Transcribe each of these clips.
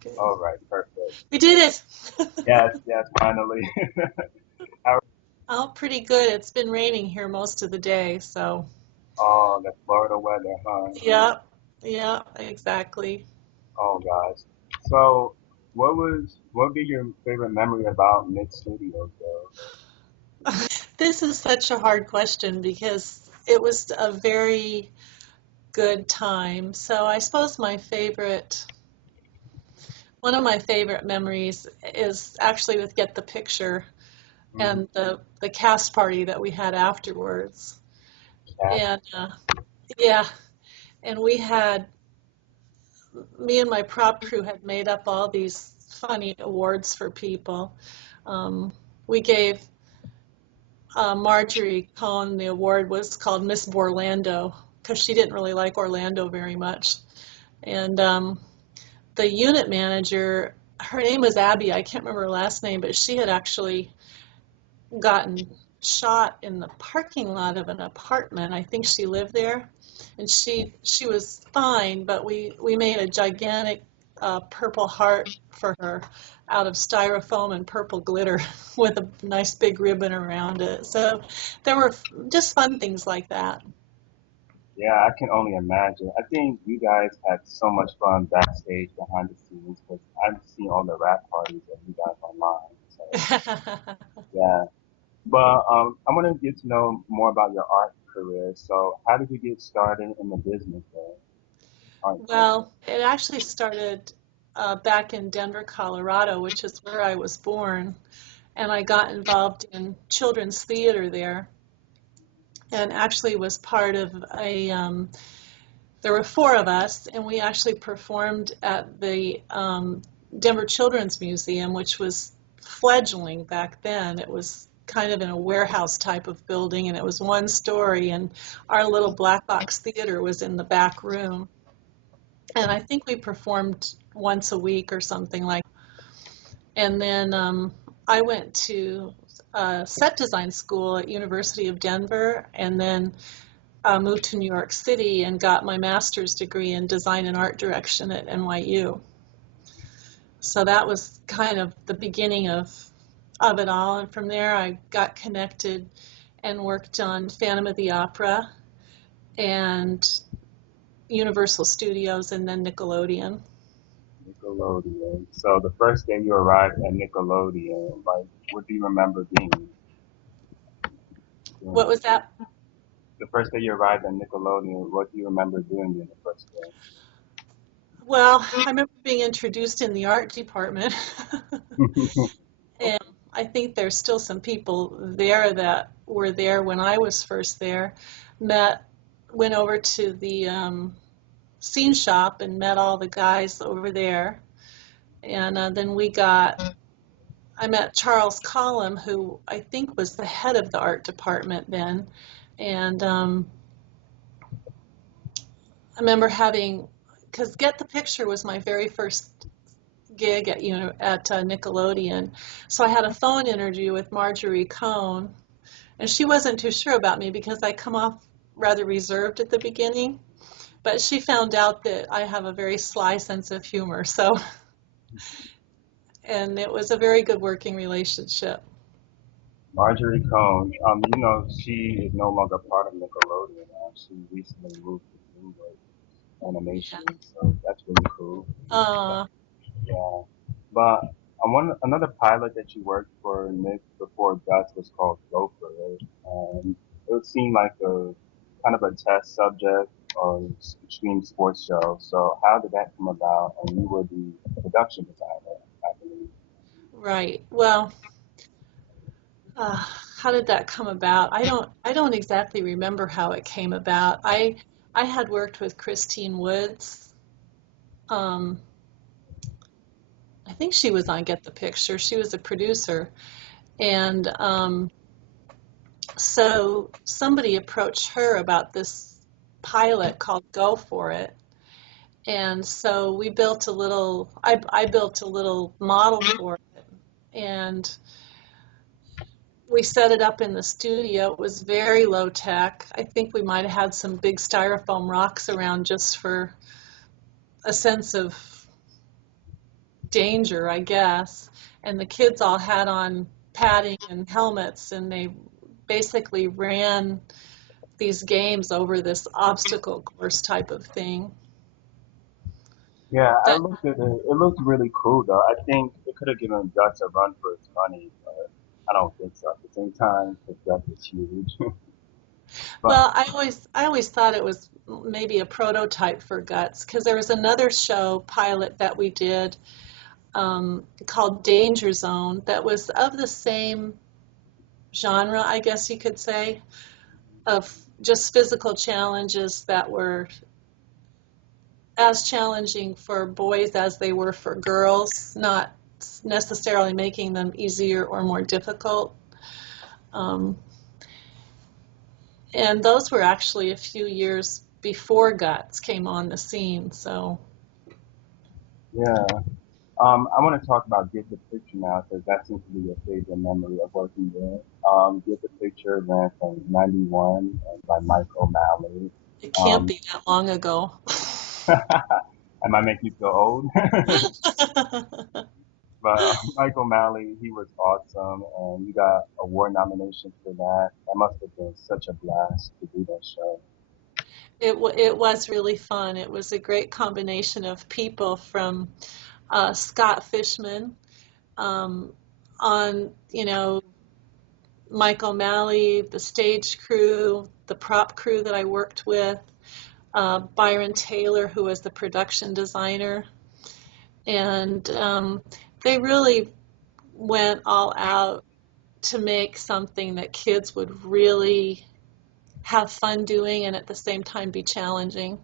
Good. All right, perfect. We did it. Yes, yes, finally. How, Oh, pretty good. It's been raining here most of the day, so oh, the Florida weather, huh? yeah, yeah, exactly. Oh gosh. So, what would be your favorite memory about Nick Studios though? This is such a hard question because it was a very good time. So I suppose one of my favorite memories is actually with Get the Picture Mm, and the cast party that we had afterwards. cast. And yeah, and me and my prop crew had made up all these funny awards for people. We gave Marjorie Cohn, the award was called Miss Borlando because she didn't really like Orlando very much. And the unit manager, her name was Abby, I can't remember her last name, but she had actually gotten shot in the parking lot of an apartment. I think she lived there, and she was fine, but we made a gigantic purple heart for her out of styrofoam and purple glitter with a nice big ribbon around it. So there were just fun things like that. Yeah, I can only imagine. I think you guys had so much fun backstage behind the scenes because I've seen all the rap parties of you guys online. So yeah, but I want to get to know more about your art career. So how did you get started in the business of art business? Well, it actually started back in Denver, Colorado, which is where I was born, and I got involved in children's theater there, and actually was part of there were four of us, and we actually performed at the Denver Children's Museum, which was fledgling back then. It was kind of in a warehouse type of building, and it was one story, and our little black box theater was in the back room. And I think we performed once a week or something like. And then I went to set design school at University of Denver, and then moved to New York City and got my master's degree in design and art direction at NYU. So that was kind of the beginning of it all. And from there, I got connected and worked on Phantom of the Opera and Universal Studios and then Nickelodeon. Nickelodeon. So the first day you arrived at Nickelodeon, like, what do you remember doing What was that? the first day you arrived at Nickelodeon? What do you remember doing in the first Well, I remember being introduced in the art department. day? And I think there's still some people there that were there when I was first there. Met, went over to the scene shop and met all the guys over there. And then I met Charles Collum, who I think was the head of the art department then. And I remember because Get the Picture was my very first gig at Nickelodeon. So I had a phone interview with Marjorie Cohn, and she wasn't too sure about me because I come off rather reserved at the beginning. But she found out that I have a very sly sense of humor. So, and it was a very good working relationship. Marjorie Cohn, she is no longer part of Nickelodeon. She recently moved to DreamWorks Yeah. Animation, so that's really cool. Uh, Yeah, but another pilot that you worked for Nick before Gus was called Go For It. It seemed like a kind of a test subject or extreme sports show. So how did that come about? And you were the production designer, I believe. right. Well, uh, how did that come about? I don't exactly remember how it came about. I had worked with Christine Woods. Um, I think she was on Get the Picture. She was a producer. And so somebody approached her about this pilot called Go For It. And so I built a little model for it. And we set it up in the studio. It was very low tech. I think we might have had some big styrofoam rocks around just for a sense of danger, I guess. And the kids all had on padding and helmets, and they basically ran these games over this obstacle course type of thing. Yeah, I That looked at it. It looked really cool though. I think it could have given Guts a run for its money, but I don't think so. At the same time, the Guts is huge. But Well, I always thought it was maybe a prototype for Guts because there was another show pilot that we did called Danger Zone that was of the same genre, I guess you could say, of just physical challenges that were as challenging for boys as they were for girls, not necessarily making them easier or more difficult. Um, and those were actually a few years before Guts came on the scene. So, yeah, I want to talk about Get the Picture now because that seems to be your favorite memory of working there. Get the Picture ran from '91 by Mike O'Malley. it can't Um, be that long ago. I might make you feel old, but Mike O'Malley, he was awesome, and you got award nominations for that. That must have been such a blast to do that show. It was really fun. It was a great combination of people from Scott Fishman um, on, Mike O'Malley, the stage crew, the prop crew that I worked with, Byron Taylor, who was the production designer, and they really went all out to make something that kids would really have fun doing and at the same time be challenging.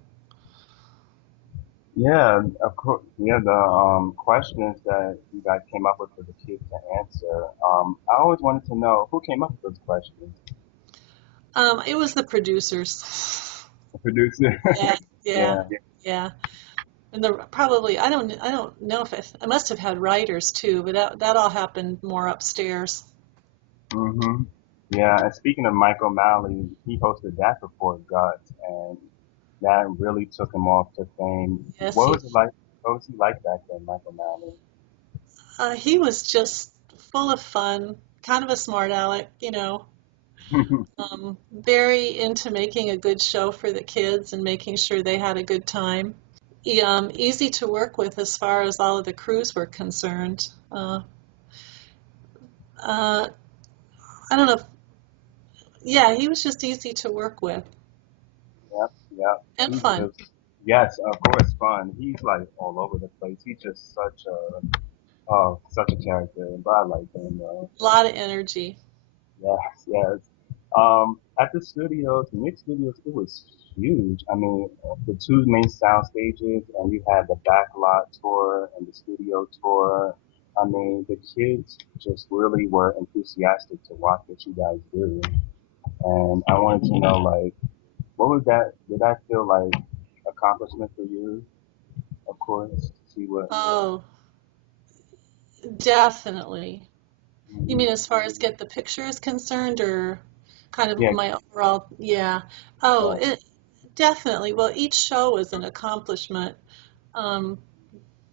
Yeah, of course. Yeah, the questions that you guys came up with for the kids to answer. I always wanted to know who came up with those questions. It was the producers. The producer. Yeah, yeah, Yeah. yeah. And the probably I don't know if I must have had writers too, but that all happened more upstairs. hmm Yeah, and speaking of Mike O'Malley, he hosted that before Guts, and that really took him off to fame. Yes, What was it like? What was he like back then, Mike O'Malley? he was just full of fun, kind of a smart aleck. Very into making a good show for the kids and making sure they had a good time. Easy to work with as far as all of the crews were concerned. Uh, I don't know. Yeah, he was just easy to work with Yep, yep. and He's fun. just, yes, of course, fun. He's like all over the place. He's just such a character. But I like him though. A lot of energy. Yes, yes. At the studios, the Nick Studios, it was huge. I mean, the two main sound stages, and you had the backlot tour and the studio tour. I mean, the kids just really were enthusiastic to watch what you guys do. And I wanted to know, like, what was that? Did that feel like accomplishment for you? Of course, to see what. Oh, definitely. You mean Mhm. as far as get the picture is concerned, or kind of Yeah, my overall? Yeah. Oh, yeah. it definitely. Well, each show was an accomplishment. Um,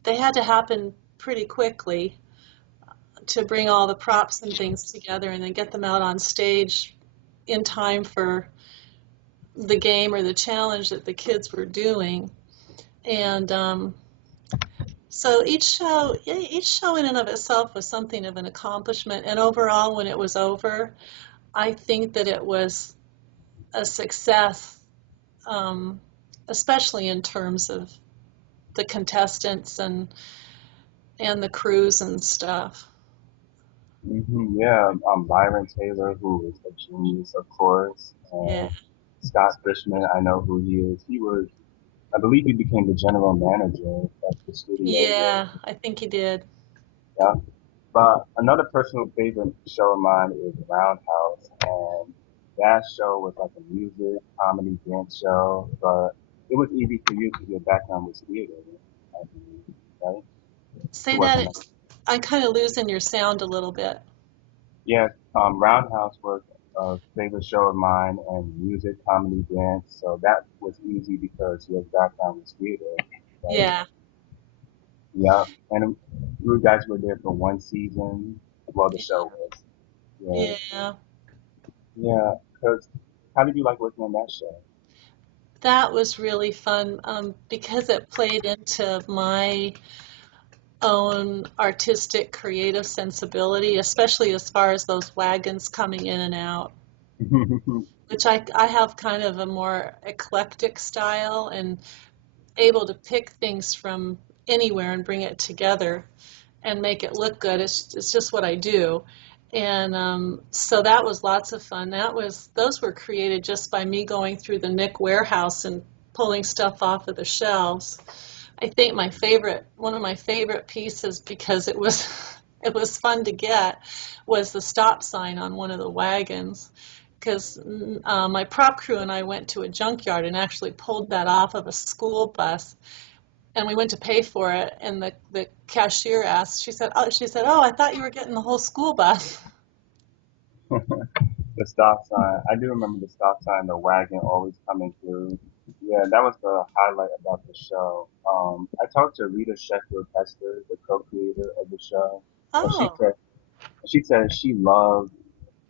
they had to happen pretty quickly to bring all the props and things together and then get them out on stage in time for the game or the challenge that the kids were doing. And so each show in and of itself was something of an accomplishment. And overall, when it was over, I think that it was a success, um, especially in terms of the contestants and the crews and stuff. Yeah. Byron Taylor, who is a genius, of course, Yeah. and Scott Fishman, I know who he is. He was, I believe, he became the general manager at the studio there. Yeah, I think he did. Yeah. But another personal favorite show of mine is Roundhouse, and that show was like a music, comedy, dance show. But it was easy for you because your background was theater, I believe, right? It Say that. wasn't like, I'm kind of losing your sound a little bit. yeah, Roundhouse was a favorite show of mine, and music, comedy, dance. So that was easy because your background was theater, right? Yeah. Yeah, and you guys were there for one season. Well, the show was. Yeah, Yeah, yeah. Cause how did you like working on that show? that was really fun because it played into my own artistic, creative sensibility, especially as far as those wagons coming in and out, which I have kind of a more eclectic style and able to pick things from anywhere and bring it together and make it look good. It's just what I do. And so that was lots of fun. Those were created just by me going through the Nick warehouse and pulling stuff off of the shelves. I think one of my favorite pieces, because it was it was fun to get, was the stop sign on one of the wagons. Because my prop crew and I went to a junkyard and actually pulled that off of a school bus, and we went to pay for it, and the cashier asked, oh, I thought you were getting the whole school bus. The stop sign. I do remember the stop sign, the wagon always coming through. Yeah, that was the highlight about the show. I talked to Rita Sheffield Hester, the co-creator of the show, and Oh, she said she loved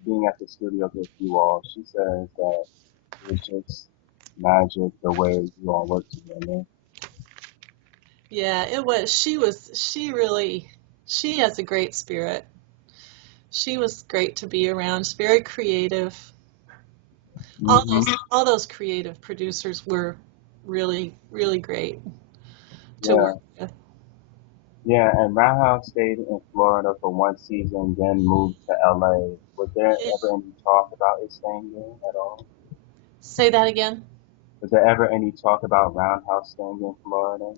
being at the studio with you all. She says that it was just magic the way you all work together. yeah, it was. She has a great spirit. She was great to be around. She's very creative. All those creative producers were really, really great to Yeah, work with. yeah, and Roundhouse stayed in Florida for one season, then moved to LA. Was there Yeah. ever any talk about it staying there at all? Say that again. Was there ever any talk about Roundhouse staying in Florida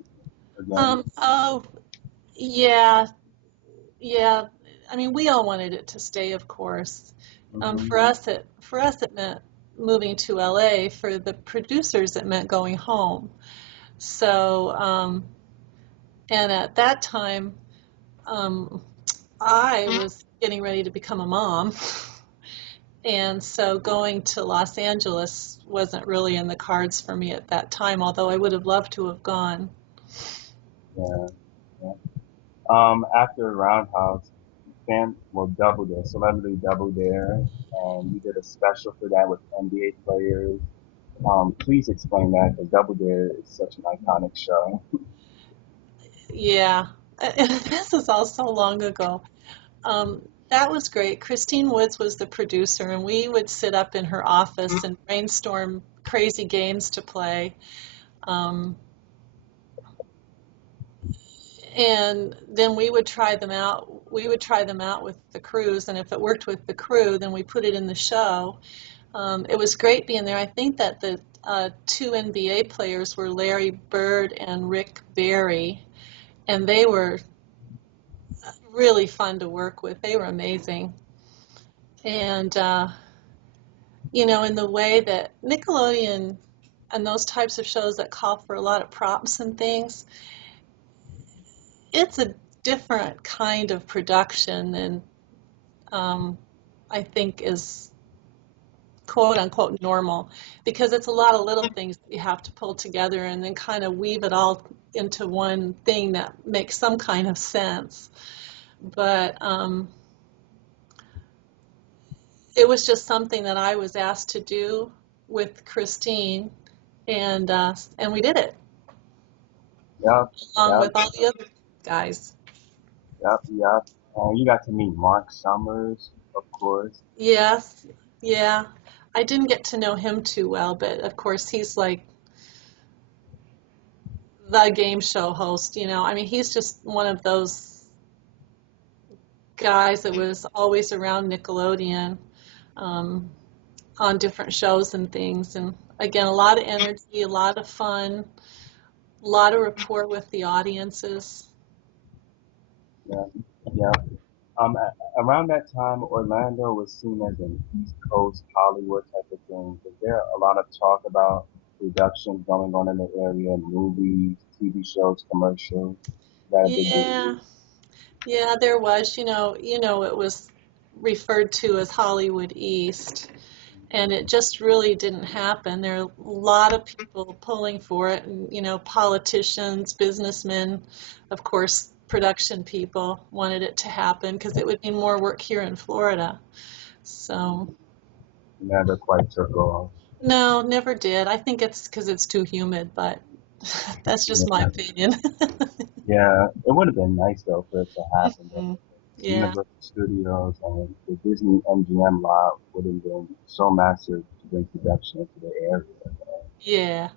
again? Oh, yeah, yeah. I mean, we all wanted it to stay, of course. Hmm. For us, it meant moving to LA. For the producers, it meant going home. So, and at that time, um, I was getting ready to become a mom. And so going to Los Angeles wasn't really in the cards for me at that time, although I would have loved to have gone. Yeah, yeah. After Roundhouse, Double Dare, Celebrity Double Dare, and you did a special for that with NBA players. Please explain that because Double Dare is such an iconic show. Yeah, this is all so long ago. That was great. Christine Woods was the producer, and we would sit up in her office and brainstorm crazy games to play. Um, and then we would try them out. We would try them out with the crews, and if it worked with the crew, then we put it in the show. It was great being there. I think that the two NBA players were Larry Bird and Rick Barry, and they were really fun to work with. They were amazing. And, in the way that Nickelodeon and those types of shows that call for a lot of props and things, it's a different kind of production than um, I think is quote unquote normal, because it's a lot of little things that you have to pull together and then kind of weave it all into one thing that makes some kind of sense. But it was just something that I was asked to do with Christine, and we did it Yep, along yep, with all the other guys. yep. You got to meet Mark Summers, of course. Yes, yeah. I didn't get to know him too well, but of course he's like the game show host, I mean, he's just one of those guys that was always around Nickelodeon, um, on different shows and things. And again, a lot of energy, a lot of fun, a lot of rapport with the audiences. Yeah, yeah. Around that time, Orlando was seen as an East Coast Hollywood type of thing. Was there a lot of talk about productions going on in the area, movies, TV shows, commercials? Is that a big deal? Yeah, yeah, there was, it was referred to as Hollywood East. and it just really didn't happen. There are a lot of people pulling for it, and politicians, businessmen, of course, production people wanted it to happen because it would mean more work here in Florida. So, Never quite took off. no, never did. I think it's because it's too humid, but that's just my Yeah, opinion. yeah. It would have been nice though for it to happen. Though. Mhm. Yeah, Universal Studios and the Disney MGM lot would have been so massive to bring production into the area. yeah.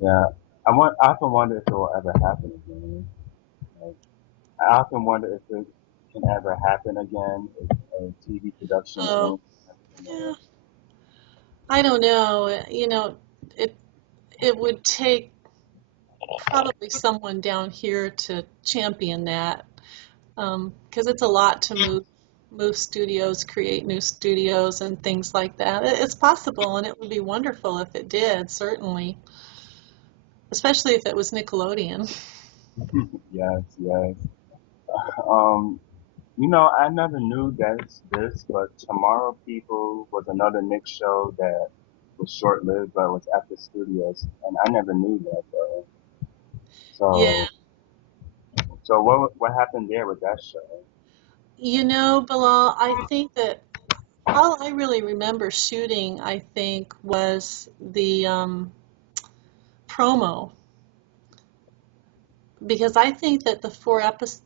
Yeah, I often wonder if it will ever happen again. Like, I often wonder if it can ever happen again. If a TV production Oh, in everything yeah. else. I don't know. It it would take probably someone down here to champion that, because it's a lot to move studios, create new studios, and things like that. It's possible, and it would be wonderful if it did, certainly, especially if it was Nickelodeon. Yes, yes. Um, I never knew that it's this, but Tomorrow People was another Nick show that was short-lived, but was at the studios, and I never knew that though. Yeah, So what happened there with that show? Bilal, I think that all I really remember shooting, I think, was the promo, because I think that the four episodes,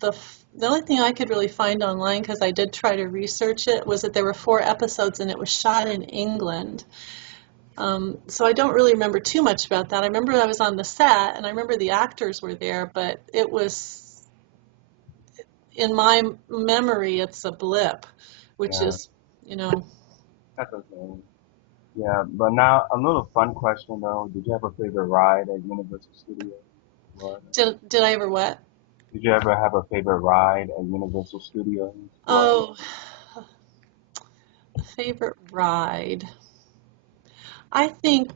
the only thing I could really find online, because I did try to research it, was that there were four episodes and it was shot in England. So I don't really remember too much about that. I remember I was on the set and I remember the actors were there, but it was, in my memory, it's a blip, which Yeah, is, you know, that's okay. Yeah, but now a little fun question though. Did you have a favorite ride at Universal Studios? Florida? did I ever what? Did you ever have a favorite ride at Universal Studios, Florida? Oh, favorite ride. I think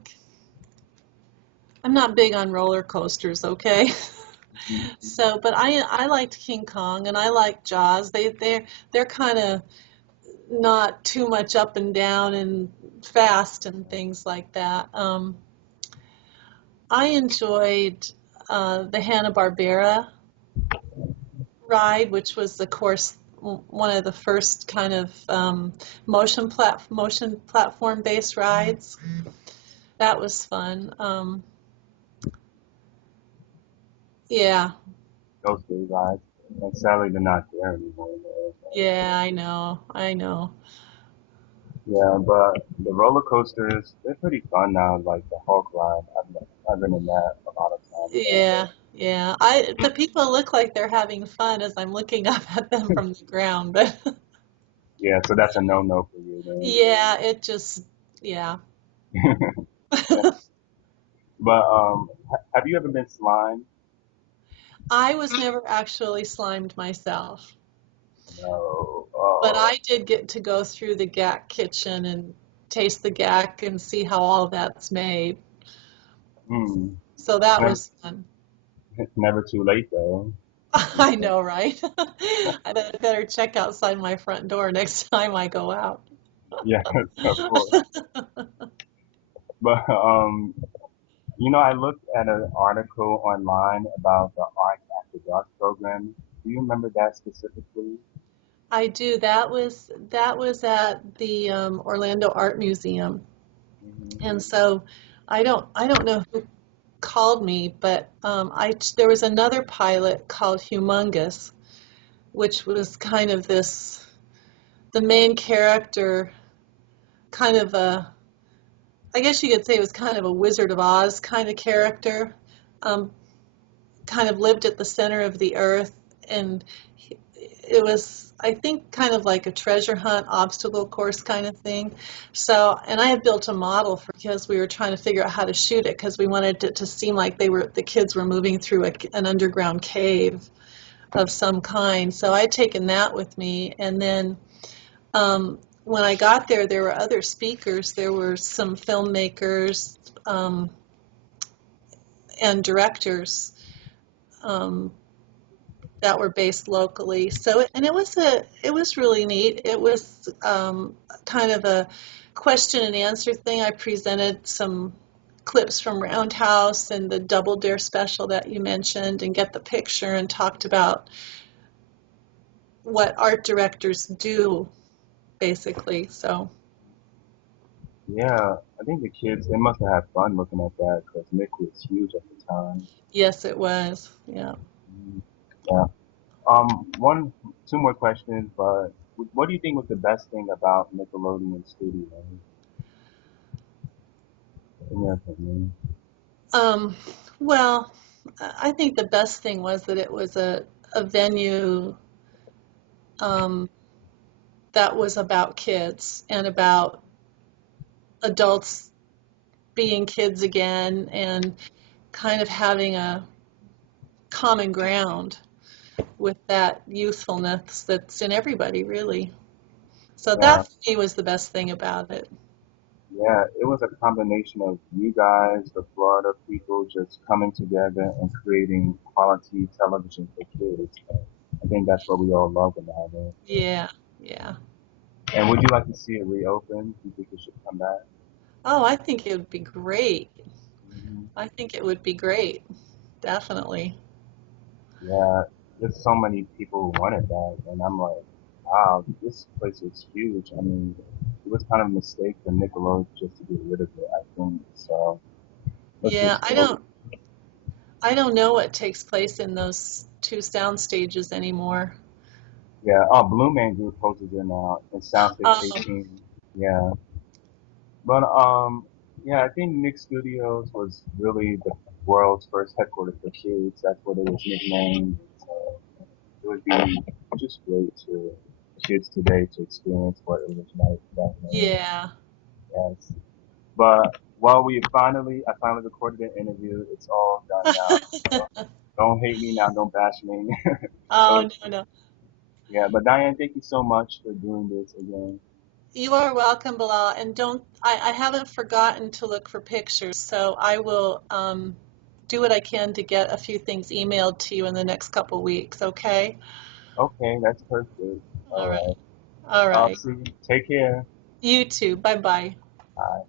I'm not big on roller coasters, okay? Mhm. So, but I liked King Kong and I liked Jaws. They're kind of not too much up and down and fast and things like that. I enjoyed the Hanna-Barbera ride, which was, of course, one of the first kind of motion platform based rides. That was fun. Yeah, Those three rides. And sadly, they're not there anymore. Though, so. yeah, I know, I know. Yeah, but the roller coasters, they're pretty fun now. Like the Hulk ride, I've been in that a lot of times. Yeah, yeah. The people look like they're having fun as I'm looking up at them from the ground, but Yeah, so that's a no-no for you then. yeah, it just, yeah. Yeah. But have you ever been slimed? I was never actually slimed myself, No. but Oh. I did get to go through the gack kitchen and taste the gack and see how all that's made. Hmm. So It's that never, was fun. it's never too late though. I know, right? I better check outside my front door next time I go out. Yes, of course. But I looked at an article online about the Art After Dark program. Do you remember that specifically? I do. That was at the Orlando Art Museum, Hmm. and so I don't know who called me, but there was another pilot called Humongous, which was kind of the main character, kind of a, I guess you could say it was kind of a Wizard of Oz kind of character, um, kind of lived at the center of the earth, and it was, I think, kind of like a treasure hunt obstacle course kind of thing. So, and I had built a model because we were trying to figure out how to shoot it because we wanted it to seem like the kids were moving through an underground cave of some kind. So I had taken that with me, and then when I got there, there were other speakers. There were some filmmakers and directors um, that were based locally. So, and it was really neat. It was kind of question and answer thing, I presented some clips from Roundhouse and the Double Dare special that you mentioned, and Get the Picture, and talked about what art directors do, basically. So, Yeah, I think the kids, they must have had fun looking at that because Nick was huge at the time. yes, it was. Yeah. Mhm. Yeah. Two more questions, but what do you think was the best thing about Nickelodeon Studios, in your opinion? Um, well, I think the best thing was that it was a venue um, that was about kids and about adults being kids again and kind of having a common ground with that youthfulness that's in everybody, really. So Yeah, that for me was the best thing about it. yeah, it was a combination of you guys, the Florida people, just coming together and creating quality television for kids. I think that's what we all love about it. Yeah, yeah. And would you like to see it reopen? Do you think it should come back? Oh, I think it would be great. Mhm. I think it would be great. Definitely. Yeah, there's so many people who wanted that, and I'm like, wow, this place is huge. I mean, it was kind of a mistake for Nickelodeon just to get rid of it, I think. So let's Yeah, just hope. I don't know what takes place in those two sound stages anymore. Yeah. Oh, Blue Man Group hoses it now, and Soundstage Um, 18. Yeah. But yeah, I think Nick Studios was really the world's first headquarters for kids. That's what it was nicknamed. So it would be just great to kids today to experience what it was like back then. yeah. Yes. But while I finally recorded an interview. It's all done now. So don't hate me now. Don't bash me. Oh, So no, no. yeah, but Diane, thank you so much for doing this again. You are welcome, Bilal. And I haven't forgotten to look for pictures, so I will do what I can to get a few things emailed to you in the next couple weeks, okay? Okay, that's perfect. All All right. right. All I'll right. see you. Take care. You too. Bye-bye. Bye.